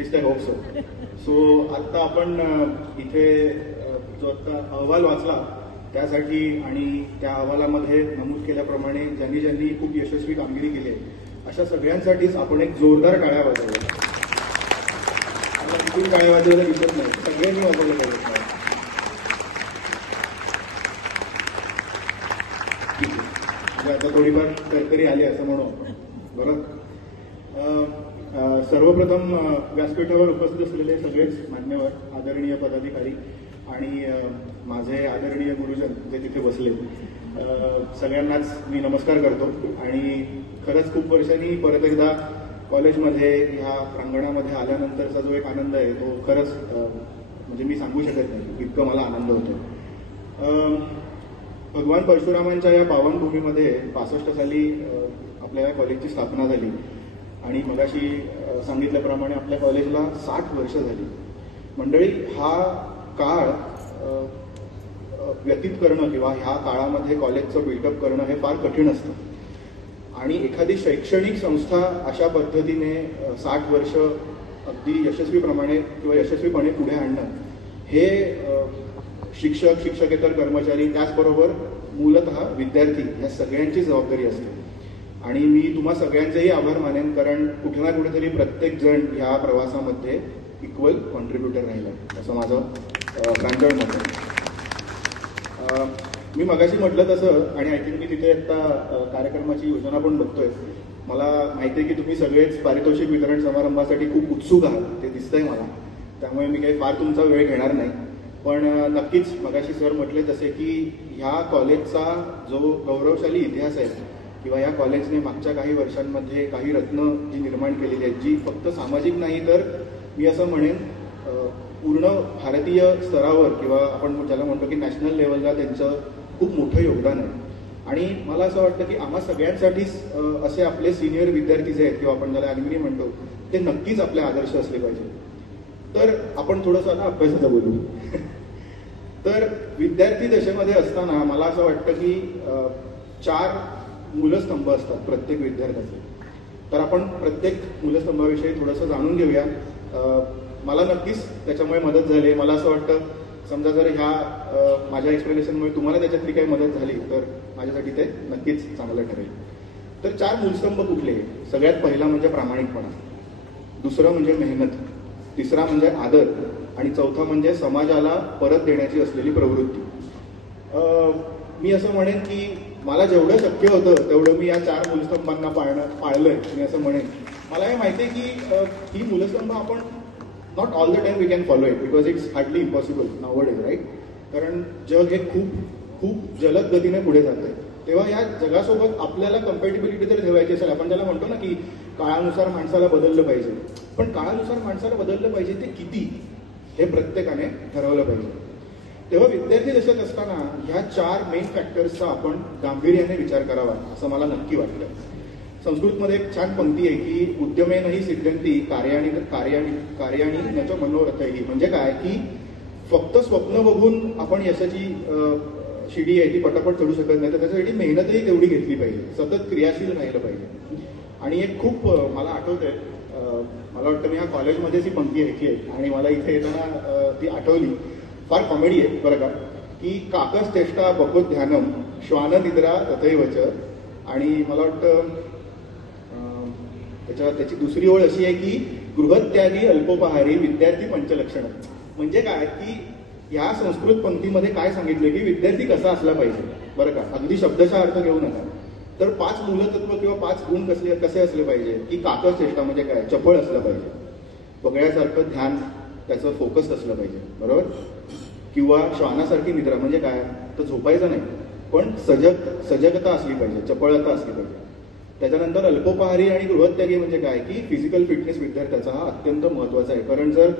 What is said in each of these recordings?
At least I hope so. So आत्ता आपण इथे जो आत्ता अहवाल वाचला त्यासाठी आणि त्या अहवालामध्ये नमूद केल्याप्रमाणे ज्यांनी ज्यांनी खूप यशस्वी कामगिरी केली आहे अशा सगळ्यांसाठीच आपण एक जोरदार टाळ्या वाजवल्या. किती टाळ्या वाजवायला दिसत नाही, सगळ्यांनी वाजवलं पाहिजे. आता थोडीफार तरतरी आली असं म्हणू आपण. बरं, सर्वप्रथम व्यासपीठावर उपस्थित असलेले सगळेच मान्यवर, आदरणीय पदाधिकारी आणि माझे आदरणीय गुरुजन जे तिथे बसले, सगळ्यांनाच मी नमस्कार करतो. आणि खरंच खूप वर्षांनी परत एकदा कॉलेजमध्ये ह्या प्रांगणामध्ये आल्यानंतरचा जो एक आनंद आहे तो खरंच म्हणजे मी सांगू शकत नाही इतकं मला आनंद होतो. भगवान परशुरामांच्या या पावनभूमीमध्ये 65 साली आपल्या या कॉलेजची स्थापना झाली आणि मगाशी सांगितल्याप्रमाणे आपल्या कॉलेजला 60 वर्ष झाली. मंडळी, हा काळ व्यतीत करणं किंवा ह्या काळामध्ये कॉलेजचं बिल्डअप करणं हे फार कठीण असतं. आणि एखादी शैक्षणिक संस्था अशा पद्धतीने 60 वर्ष अगदी यशस्वीपणे पुढे आणणं हे शिक्षक, शिक्षकेतर कर्मचारी, त्याचबरोबर मूलतः विद्यार्थी या सगळ्यांची जबाबदारी असते. आणि मी तुम्हा सगळ्यांचेही आभार मानेन, कारण कुठे ना कुठेतरी प्रत्येक जण ह्या प्रवासामध्ये इक्वल कॉन्ट्रीब्युटर राहिला असं माझं प्रांजळ मत आहे. मी मगाशी म्हटलं तसं, आणि आय थिंक मी तिथे आता कार्यक्रमाची योजना पण बघतोय, मला माहिती आहे की तुम्ही सगळेच पारितोषिक वितरण समारंभासाठी खूप उत्सुक आहात, ते दिसतंय मला. त्यामुळे मी काही फार तुमचा वेळ घेणार नाही. पण नक्कीच मगाशी सर म्हटले तसे की ह्या कॉलेजचा जो गौरवशाली इतिहास आहे किंवा या कॉलेजने मागच्या काही वर्षांमध्ये काही रत्न जी निर्माण केलेली आहेत, जी फक्त सामाजिक नाही तर मी असं म्हणेन पूर्ण भारतीय स्तरावर किंवा आपण ज्याला म्हणतो की नॅशनल लेवलला त्यांचं खूप मोठं योगदान आहे. आणि मला असं वाटतं की आम्हा सगळ्यांसाठीच असे आपले सिनियर विद्यार्थी जे आहेत किंवा आपण ज्याला ॲल्युमिनी म्हणतो ते नक्कीच आपले आदर्श असले पाहिजे. तर आपण थोडंसं आता अभ्यासाचं बोलू. तर विद्यार्थी दशेमध्ये असताना मला असं वाटतं की 4 मूलस्तंभ असतात प्रत्येक विद्यार्थ्याचे. तर आपण प्रत्येक मूलस्तंभाविषयी थोडंसं जाणून घेऊया. मला नक्कीच त्याच्यामुळे मदत झाली. मला असं वाटतं समजा जर ह्या माझ्या एक्सप्लेनेशनमुळे तुम्हाला त्याच्यातली काही मदत झाली तर माझ्यासाठी ते नक्कीच चांगलं ठरेल. तर 4 मूलस्तंभ कुठले? सगळ्यात पहिला म्हणजे प्रामाणिकपणा, दुसरं म्हणजे मेहनत, तिसरा म्हणजे आदर आणि चौथा म्हणजे समाजाला परत देण्याची असलेली प्रवृत्ती. मी असं म्हणेन की मला जेवढं शक्य होतं तेवढं मी या 4 मूलस्तंभांना पाळलंय. मी असं म्हणेन, मला हे माहिती आहे की ही मूलस्तंभ आपण not all the time we can follow it because it's hardly impossible nowadays, right? कारण जग हे खूप खूप जलद गतीने पुढे जात आहे. तेव्हा या जगासोबत आपल्याला कम्पॅटिबिलिटी जर ठेवायची असेल, आपण ज्याला म्हणतो ना की काळानुसार माणसाला बदललं पाहिजे, पण काळानुसार माणसाला बदललं पाहिजे ते किती हे प्रत्येकाने ठरवलं पाहिजे. तेव्हा विद्यार्थी दशेत असताना ह्या 4 मेन फॅक्टर्सचा आपण गांभीर्याने विचार करावा असं मला नक्की वाटतं. संस्कृतमध्ये एक छान पंक्ती आहे की उद्यमेनही सिद्ध्यन्ति कार्याणि न च मनोरथैः. म्हणजे काय की फक्त स्वप्न बघून आपण यशाची शिडी आहे ती पटापट चढू शकत नाही, तर त्याच्यासाठी मेहनतही तेवढी घेतली पाहिजे, सतत क्रियाशील राहिलं पाहिजे. आणि एक खूप मला आठवतंय, मला वाटतं मी ह्या कॉलेजमध्येच ही पंक्ती ऐकली आहे आणि मला इथे येताना ती आठवली. फार कॉमेडी आहे बरं का, की काकस चेष्टा बकोत ध्यानम श्वान निद्रा तथैवच. आणि मला वाटतं त्याची दुसरी ओळ अशी आहे की गृहत्यागी अल्पोपहारी विद्यार्थी पंचलक्षण. म्हणजे काय की ह्या संस्कृत पंक्तीमध्ये काय सांगितलं की विद्यार्थी कसा असला पाहिजे बरं का, अगदी शब्दशः अर्थ घेऊ नका. तर 5 मूलतत्व किंवा 5 गुण कसे असले पाहिजे की काकस चेष्टा म्हणजे काय, चपळ असलं पाहिजे, बगळ्यासारखं ध्यान, त्याचं फोकस असलं पाहिजे, बरोबर? किंवा श्वानासारखी निद्रा म्हणजे काय, तर झोपायचं नाही पण सजगता असली पाहिजे, चपळता असली पाहिजे. त्याच्यानंतर अल्पोपहारी आणि गृहत्यागी म्हणजे काय की फिजिकल फिटनेस विद्यार्थ्याचा हा अत्यंत महत्वाचा आहे. कारण जर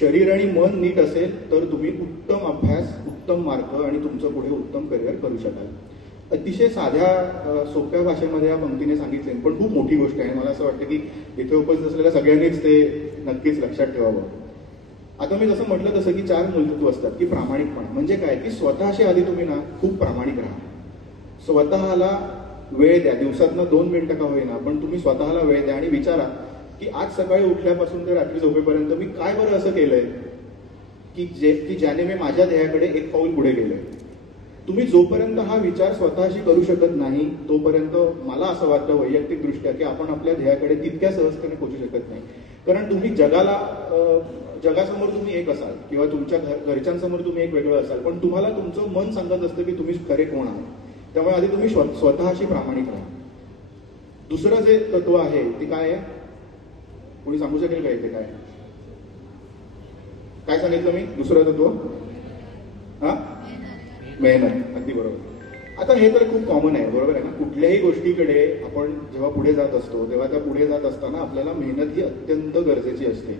शरीर आणि मन नीट असेल तर तुम्ही उत्तम अभ्यास, उत्तम मार्क आणि तुमचं पुढे उत्तम करिअर करू शकाल. अतिशय साध्या सोप्या भाषेमध्ये या पंक्तीने सांगितले, पण खूप मोठी गोष्ट आहे. मला असं वाटतं की इथे उपस्थित असलेल्या सगळ्यांनीच ते नक्कीच लक्षात ठेवावं. आता मी जसं म्हटलं तसं की 4 मूलतत्व असतात की प्रामाणिकपणा म्हणजे काय की स्वतःशी आधी तुम्ही ना खूप प्रामाणिक राहा. स्वतःला वेळ द्या, दिवसातनं 2 मिनिटं का होईना पण तुम्ही स्वतःला वेळ द्या आणि विचारा की आज सकाळी उठल्यापासून ते रात्री झोपेपर्यंत मी काय बरं असं केलंय की ज्याने मी माझ्या ध्येयाकडे एक पाऊल पुढे गेलोय. तुम्ही जोपर्यंत हा विचार स्वतःशी करू शकत नाही तोपर्यंत मला असं वाटतं वैयक्तिकदृष्ट्या की आपण आपल्या ध्येयाकडे तितक्या सहजतेने पोहोचू शकत नाही. कारण तुम्ही जगासमोर तुम्ही एक असाल किंवा तुमच्या घरच्यांसमोर तुम्ही एक वेगळं असाल, पण तुम्हाला तुमचं मन सांगत असतं की तुम्ही खरे कोण आहात. त्यामुळे आधी तुम्ही स्वतःशी प्रामाणिक राहा. दुसरं जे तत्व आहे ते काय आहे, कोणी सांगू शकेल काय ते काय काय सांगितलं मी? दुसरं तत्व हा मेहनत. अगदी बरोबर. आता हे तर खूप कॉमन आहे, बरोबर आहे ना. कुठल्याही गोष्टीकडे आपण जेव्हा पुढे जात असतो तेव्हा त्या पुढे जात असताना आपल्याला मेहनत ही अत्यंत गरजेची असते.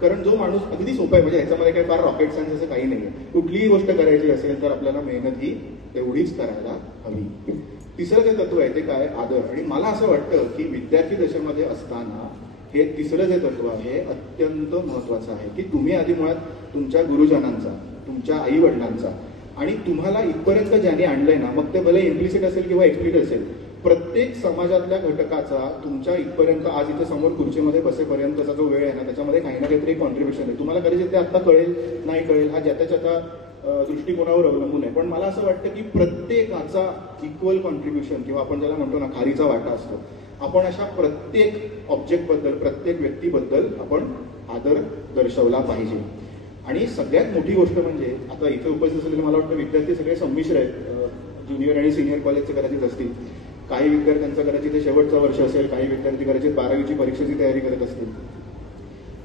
कारण जो माणूस अगदी सोपा आहे, म्हणजे ह्याच्यामध्ये काही फार रॉकेट सायन्स असं काही नाही आहे. कुठलीही गोष्ट करायची असेल तर आपल्याला मेहनत ही तेवढीच करायला हवी. तिसरं जे तत्व आहे ते काय? आदर. आणि मला असं वाटतं की विद्यार्थी दशेमध्ये असताना हे तिसरं जे तत्व आहे अत्यंत महत्वाचं आहे की तुम्ही आधी मुळात तुमच्या गुरुजनांचा, तुमच्या आई वडिलांचा आणि तुम्हाला इथपर्यंत ज्याने आणलंय ना, मग ते भले इम्प्लिसिट असेल किंवा एक्सप्लिसिट असेल, प्रत्येक समाजातल्या घटकाचा तुमच्या इथपर्यंत आज इथे समोर खुर्चीमध्ये बसेपर्यंतचा जो वेळ आहे ना, त्याच्यामध्ये काही ना काहीतरी कॉन्ट्रीब्युशन आहे. तुम्हाला कदाचित ते आता कळेल नाही कळेल हा ज्याच्या दृष्टिकोनावर अवलंबून आहे. पण मला असं वाटतं की प्रत्येकाचा इक्वल कॉन्ट्रीब्युशन किंवा आपण ज्याला म्हणतो ना खारीचा वाटा असतो, आपण अशा प्रत्येक ऑब्जेक्टबद्दल, प्रत्येक व्यक्तीबद्दल आपण आदर दर्शवला पाहिजे. आणि सगळ्यात मोठी गोष्ट म्हणजे आता इथे उपस्थित असलेले मला वाटतं विद्यार्थी सगळे संमिश्र आहेत. ज्युनियर आणि सिनियर कॉलेजचे कदाचित असतील, काही विद्यार्थ्यांचं कदाचित शेवटचं वर्ष असेल, काही विद्यार्थी कदाचित 12वीची परीक्षेची तयारी करत असतील.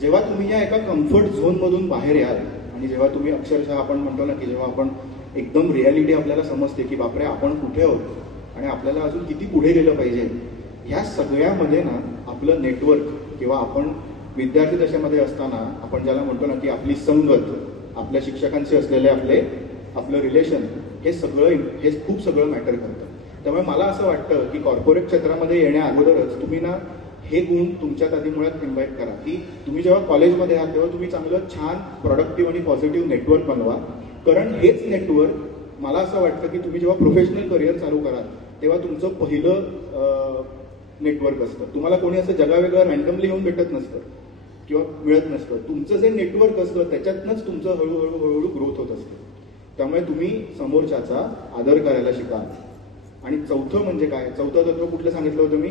जेव्हा तुम्ही या एका कम्फर्ट झोनमधून बाहेर याल आणि जेव्हा तुम्ही अक्षरशः आपण म्हणतो ना की जेव्हा आपण एकदम रियालिटी आपल्याला समजते की बापरे आपण कुठे आहोत आणि आपल्याला अजून किती पुढे गेलं पाहिजे, ह्या सगळ्यामध्ये ना आपलं नेटवर्क किंवा आपण विद्यार्थी दशेमध्ये असताना आपण ज्याला म्हणतो ना की आपली संगत, आपल्या शिक्षकांशी असलेले आपलं रिलेशन, हे खूप सगळं मॅटर करतं. त्यामुळे मला असं वाटतं की कॉर्पोरेट क्षेत्रामध्ये येण्या अगोदरच तुम्ही ना हे गुण तुमच्यात आधी मुळात इन्व्हाइट करा की तुम्ही जेव्हा कॉलेजमध्ये आहात तेव्हा तुम्ही चांगलं छान प्रोडक्टिव्ह आणि पॉझिटिव्ह नेटवर्क बनवा. कारण हेच नेटवर्क मला असं वाटतं की तुम्ही जेव्हा प्रोफेशनल करिअर चालू कराल तेव्हा तुमचं पहिलं नेटवर्क असतं. तुम्हाला कोणी असं जगावेगळं रँडमली येऊन भेटत नसतं किंवा मिळत नसतं. तुमचं जे नेटवर्क असतं त्याच्यातनंच तुमचं हळूहळू ग्रोथ होत असतं. त्यामुळे तुम्ही समोरच्याचा आदर करायला शिका. आणि चौथं म्हणजे काय? चौथं तत्व कुठलं सांगितलं होतं मी?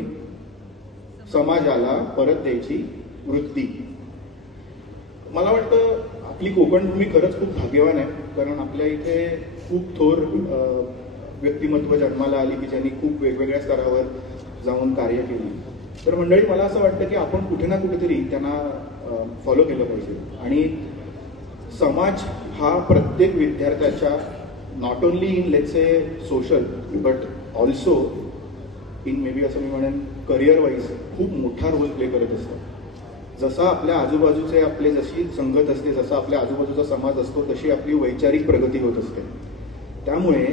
समाजाला परत द्यायची वृत्ती. मला वाटतं आपली कोकण भूमी खरंच खूप भाग्यवान आहे, कारण आपल्या इथे खूप थोर व्यक्तिमत्व जन्माला आली की ज्यांनी खूप वेगवेगळ्या स्तरावर जाऊन कार्य केली. तर मंडळी मला असं वाटतं की आपण कुठे ना कुठेतरी त्यांना फॉलो केलं पाहिजे. आणि समाज हा प्रत्येक विद्यार्थ्याच्या not only in let's say social but also in may be असं मी म्हणेन करिअर वाईज खूप मोठा रोल प्ले करत असतो. जसा आपल्या आजूबाजूचे आपले जशी संगत असते, जसा आपल्या आजूबाजूचा समाज असतो, तशी आपली वैचारिक प्रगती होत असते. त्यामुळे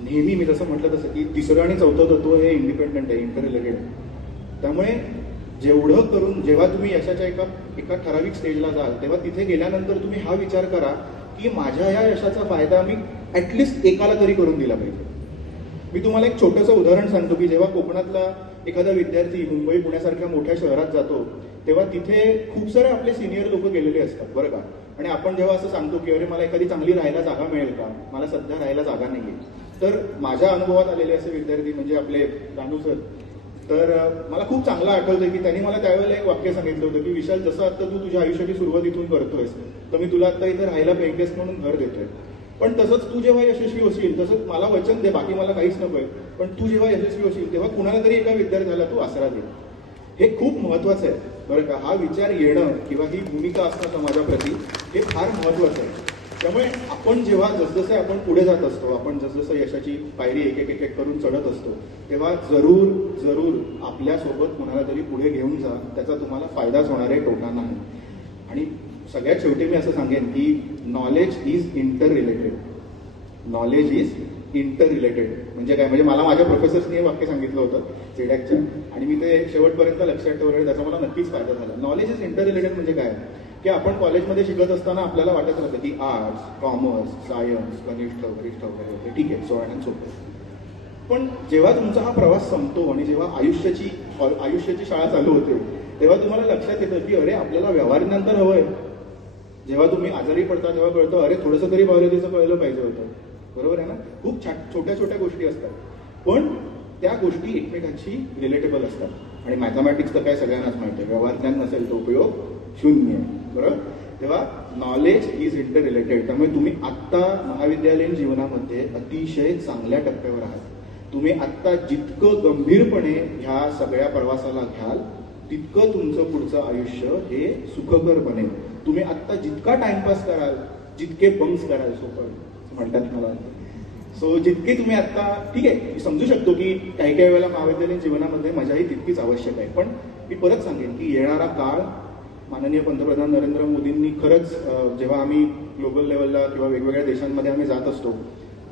नेहमी मी जसं म्हटलं तसं की तिसरं आणि चौथं तत्व हे इंडिपेंडंट आहे, इंटर रिलेटेड आहे. त्यामुळे जेवढं करून जेव्हा तुम्ही यशाच्या एका ठराविक स्टेजला जाल तेव्हा तिथे गेल्यानंतर तुम्ही हा विचार करा की माझ्या या यशाचा फायदा मी ॲटलिस्ट एकाला तरी करून दिला पाहिजे. मी तुम्हाला एक छोटंसं उदाहरण सांगतो की जेव्हा कोकणातला एखादा विद्यार्थी मुंबई पुण्यासारख्या मोठ्या शहरात जातो तेव्हा तिथे खूप सारे आपले सिनियर लोक गेलेले असतात बरं का. आणि आपण जेव्हा असं सांगतो की अरे मला एखादी चांगली राहायला जागा मिळेल का, मला सध्या राहायला जागा नाही आहे, तर माझ्या अनुभवात आलेले असे विद्यार्थी म्हणजे आपले रानू सर, तर मला खूप चांगलं आठवतं की त्यांनी मला त्यावेळेला एक वाक्य सांगितलं होतं की विशाल, जसं आता तू तुझ्या आयुष्याची सुरुवात इथून करतोयस तर मी तुला आता इथे राहायला पेंगेस्ट म्हणून घर देतोय, पण तसंच तू जेव्हा यशस्वी होशील तसंच मला वचन दे, बाकी मला काहीच नकोय, पण तू जेव्हा यशस्वी होशील तेव्हा कुणाला तरी एका विद्यार्थ्याला तू आसरा दे. हे खूप महत्वाचं आहे बरं का. हा विचार येणं किंवा ही भूमिका असणं समाजाप्रती हे फार महत्वाचं आहे. त्यामुळे आपण जेव्हा जसजसे आपण पुढे जात असतो, आपण जसजसं यशाची पायरी एक एक करून चढत असतो, तेव्हा जरूर आपल्यासोबत कुणाला तरी पुढे घेऊन जा. त्याचा तुम्हाला फायदाच होणार आहे, तोटा नाही. आणि सगळ्यात शेवटी मी असं सांगेन की knowledge is inter related. Knowledge is inter related म्हणजे काय? म्हणजे मला माझ्या प्रोफेसर्सनी हे वाक्य सांगितलं होतं सेडॅकच्या, आणि मी ते शेवटपर्यंत लक्षात ठेवलं, त्याचा मला नक्कीच फायदा झाला. नॉलेज इज इंटर रिलेटेड म्हणजे काय की आपण कॉलेजमध्ये शिकत असताना आपल्याला वाटत राहतं की आर्ट्स, कॉमर्स, सायन्स, कनिष्ठ, वरिष्ठ वगैरे ठीक आहे, सो अँड सो. पण जेव्हा तुमचा हा प्रवास संपतो आणि जेव्हा आयुष्याची शाळा चालू होते तेव्हा तुम्हाला लक्षात येतं की अरे आपल्याला व्यवहारज्ञान तर हवंय. जेव्हा तुम्ही आजारी पडता तेव्हा कळतं अरे थोडंसं तरी बायोलॉजीचं कळलं पाहिजे होतं. बरोबर आहे ना? खूप छोट्या छोट्या गोष्टी असतात, पण त्या गोष्टी एकमेकांशी रिलेटेबल असतात. आणि मॅथमॅटिक्स तर काय सगळ्यांनाच माहिती आहे, व्यवहार ज्ञान नसेल तो उपयोग शून्य आहे. बरोबर? तेव्हा नॉलेज इज इंटर रिलेटेड. त्यामुळे तुम्ही आत्ता महाविद्यालयीन जीवनामध्ये अतिशय चांगल्या टप्प्यावर आहात. तुम्ही आत्ता जितकं गंभीरपणे ह्या सगळ्या प्रवासाला घ्याल तितकं तुमचं पुढचं आयुष्य हे सुखकर बनेल. तुम्ही आत्ता जितका टाइमपास कराल, जितके बंक्स कराल, सोपं म्हणतात मला, सो जितके तुम्ही आत्ता, ठीक आहे, मी समजू शकतो की काही काही वेळेला महाविद्यालयीन जीवनामध्ये मजाही तितकीच आवश्यक आहे. पण मी परत सांगेन की येणारा काळ माननीय पंतप्रधान नरेंद्र मोदींनी खरंच, जेव्हा आम्ही ग्लोबल लेवलला किंवा वेगवेगळ्या देशांमध्ये आम्ही जात असतो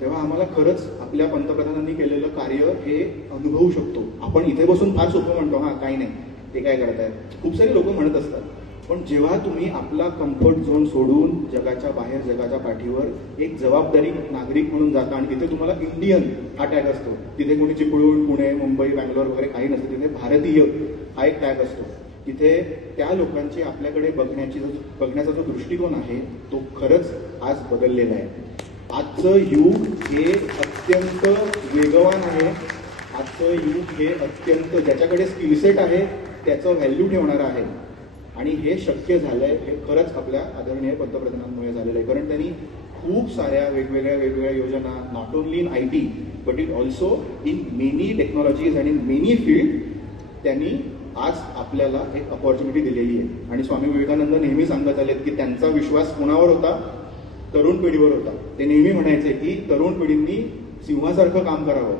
तेव्हा आम्हाला खरंच आपल्या पंतप्रधानांनी केलेलं कार्य हे अनुभवू शकतो. आपण इथे बसून फार सोपं म्हणतो, हां काही नाही ते काय करतायत, खूप सारे लोक म्हणत असतात. पण जेव्हा तुम्ही आपला कम्फर्ट झोन सोडून जगाच्या बाहेर, जगाच्या पाठीवर एक जबाबदारी नागरिक म्हणून जाता आणि तिथे तुम्हाला इंडियन हा टॅग असतो, तिथे कोणी चिपळूण, पुणे, मुंबई, बँगलोर वगैरे काही नसतं, तिथे भारतीय हा एक टॅग असतो. तिथे त्या लोकांची आपल्याकडे बघण्याचा जो दृष्टिकोन आहे तो खरंच आज बदललेला आहे. आजचं युग हे अत्यंत वेगवान आहे. आजचं युग हे अत्यंत, ज्याच्याकडे स्किलसेट आहे त्याचं व्हॅल्यू ठेवणारं आहे. आणि हे शक्य झालंय हे खरंच आपल्या आदरणीय पंतप्रधानांमुळे झालेलं आहे. कारण त्यांनी खूप साऱ्या वेगवेगळ्या योजना, not only in IT but it also in many technologies and in many field त्यांनी आज आपल्याला एक अपॉर्च्युनिटी दिलेली आहे. आणि स्वामी विवेकानंद नेहमी सांगत आलेत की त्यांचा विश्वास कोणावर होता? तरुण पिढीवर होता. ते नेहमी म्हणायचे की तरुण पिढींनी सिंहासारखं काम करावं.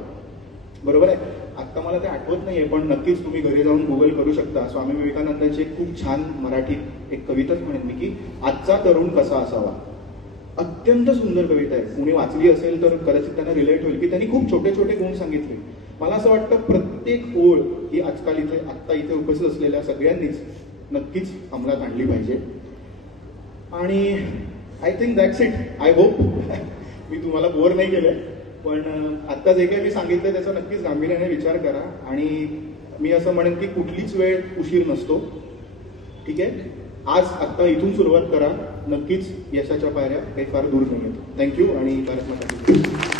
बरोबर आहे? आत्ता मला ते आठवत नाहीये, पण नक्कीच तुम्ही घरी जाऊन गुगल करू शकता. स्वामी विवेकानंदांची एक खूप छान मराठीत एक कविताच म्हणेन मी की आजचा तरुण कसा असावा. अत्यंत सुंदर कविता आहे. कोणी वाचली असेल तर कदाचित त्यांना रिलेट होईल की त्यांनी खूप छोटे छोटे गुण सांगितले. मला असं वाटतं प्रत्येक ओळ ही आजकाल आत्ता इथे उपस्थित असलेल्या सगळ्यांनीच नक्कीच अंमलात आणली पाहिजे. आणि I think that's it. I hope मी तुम्हाला बोर नाही केलंय, पण आत्ता जे काही मी सांगितलं त्याचा नक्कीच गांभीर्याने विचार करा. आणि मी असं म्हणेन की कुठलीच वेळ उशीर नसतो. ठीक आहे? आज आत्ता इथून सुरुवात करा. नक्कीच यशाच्या पायऱ्या काही फार दूर नाही आहेत. थँक्यू आणि भारत माता की जय.